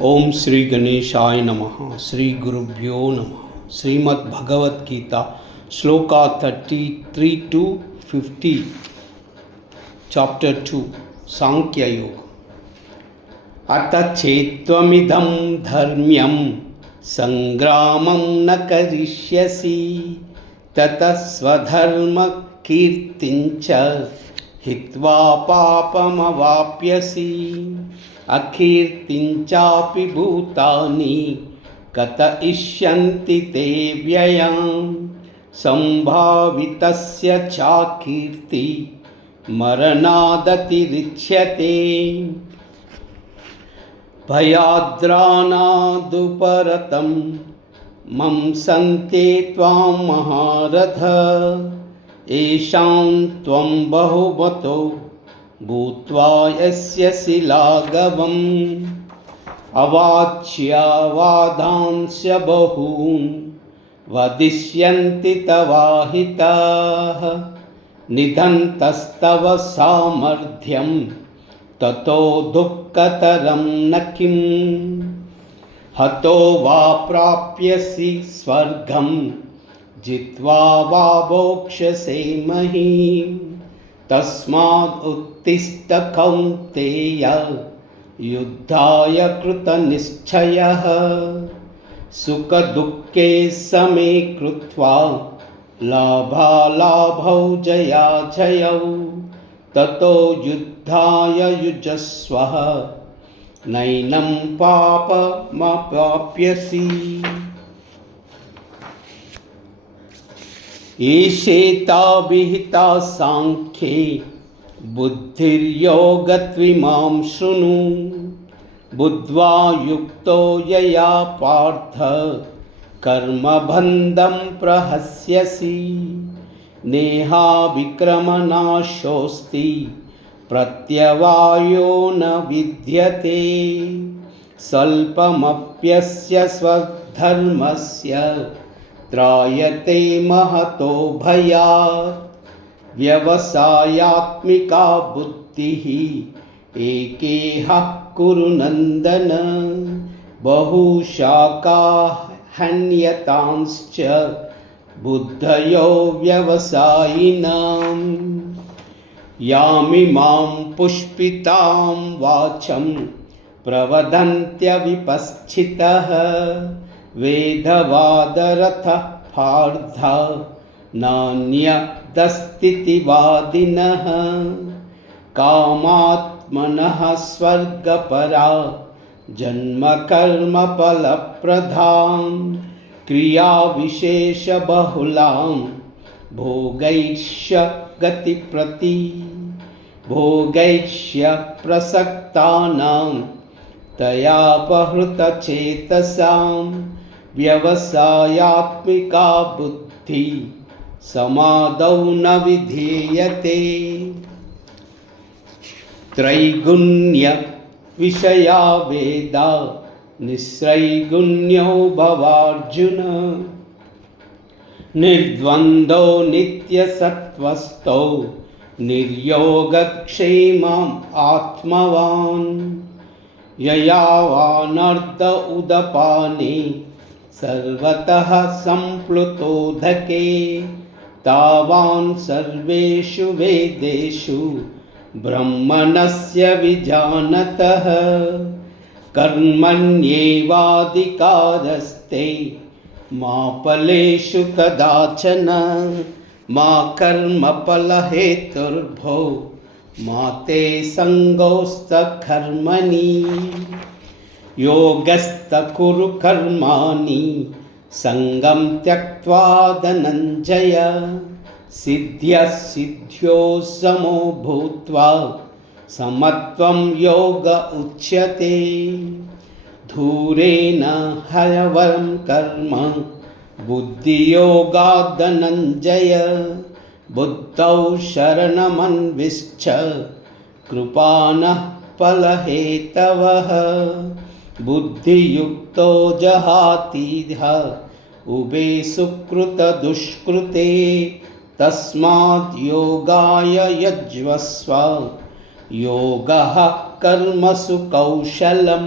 ఓం శ్రీ గణేశాయ నమః. శ్రీ గురుభ్యో నమః. శ్రీమద్ భగవద్గీత శ్లోకా 33 to 50, చాప్టర్ 2, సాంఖ్యయోగ. అత చేత్వమిదం ధర్మ్యం సంగ్రామం న కరిష్యసి తతః స్వధర్మ కీర్తించ హిత్వా పాపమవాప్యసి అకీర్తించాపి భూతాని కథయిష్యంతి తే వ్యయం సంభావితస్య చాకీర్తి మరణాదతిరిచ్యతే భయాద్రానాదుపరతం మంసంతే త్వాం మహారథ ఏషాం త్వం బహుమతో భూత్వా యస్య శిలాగవం అవాచ్యవాదాంశ బహూన్ వదిష్యంతి తవాహితాః నిధంతస్తవ సామర్థ్యం తతో దుఃఖతరం న కిం హతో వా ప్రాప్యసి స్వర్గం జిత్వా వా భోక్ష్యసే మహీం తస్మాద్ ఉత్తిష్ఠ కౌంతేయ యుద్ధాయ కృతనిశ్చయః సుఖదుఃఖే సమే కృత్వా లాభాలాభౌ జయాజయౌ తతో యుద్ధాయ యుజస్వ నైనం పాపమవాప్యసి. ఏషేతా విహితా సాంఖ్యే బుద్ధిర్యోగత్విమాం శృణు బుద్ధ్వా యుక్తో యయా పార్థ కర్మబంధం ప్రహస్యసి నేహా విక్రమనాశోస్తి ప్రత్యవాయో న విద్యతే స్వల్పమప్యస్య స్వధర్మస్య త్రాయతే మహతో భయాత్ వ్యవసాయాత్మికా బుద్ధిః ఏకేహ కురు నందన బహుశాఖా హన్యతాంశ్చ బుద్ధయో వ్యవసాయినాం యామిమాం పుష్పితాం వాచం ప్రవదంత్యవిపశ్చితః వేదవాదరథః పార్థ నాన్యదస్తితివాదినః కామాత్మనః స్వర్గపరా జన్మకర్మఫలప్రదాం క్రియావిశేషబహుళాం భోగైష్య గతిప్రతి భోగైష్య ప్రసక్తానాం తయాపహృతచేతసాం వ్యవసాయాత్మికా బుద్ధి సమాదౌ న విధీయతే. త్రైగుణ్య విషయా వేదా నిస్త్రైగుణ్యో భవార్జున నిర్ద్వంద్వో నిత్యసత్వస్థో నిర్యోగక్షేమం ఆత్మవాన్ యయావానర్ధ ఉదపానే సర్వతః సంప్లుతోదకే తావాన్ సర్వేషు వేదేషు బ్రహ్మణస్య విజానతః కర్మణ్యేవాధికారస్తే మా ఫలేషు కదాచన మా కర్మఫలహేతుర్భో మా తే సంగోస్త కర్మణి యోగస్థ కురు కర్మాణి సంగం త్యక్త్వా ధనంజయ సిద్ధ్యో సమో భూత్వా సమత్వం యోగ ఉచ్యతే ధూరేణ హయవరం కర్మ బుద్ధియోగాద్ ధనంజయ బుద్ధౌ శరణమన్విష్య కృపాణః ఫలహేతవః బుద్ధియుక్తో జహాతిః ఉభే సుకృత దుష్కృతే తస్మాద్ యోగాయ యజ్వస్వ యోగః కర్మసు కౌశలం.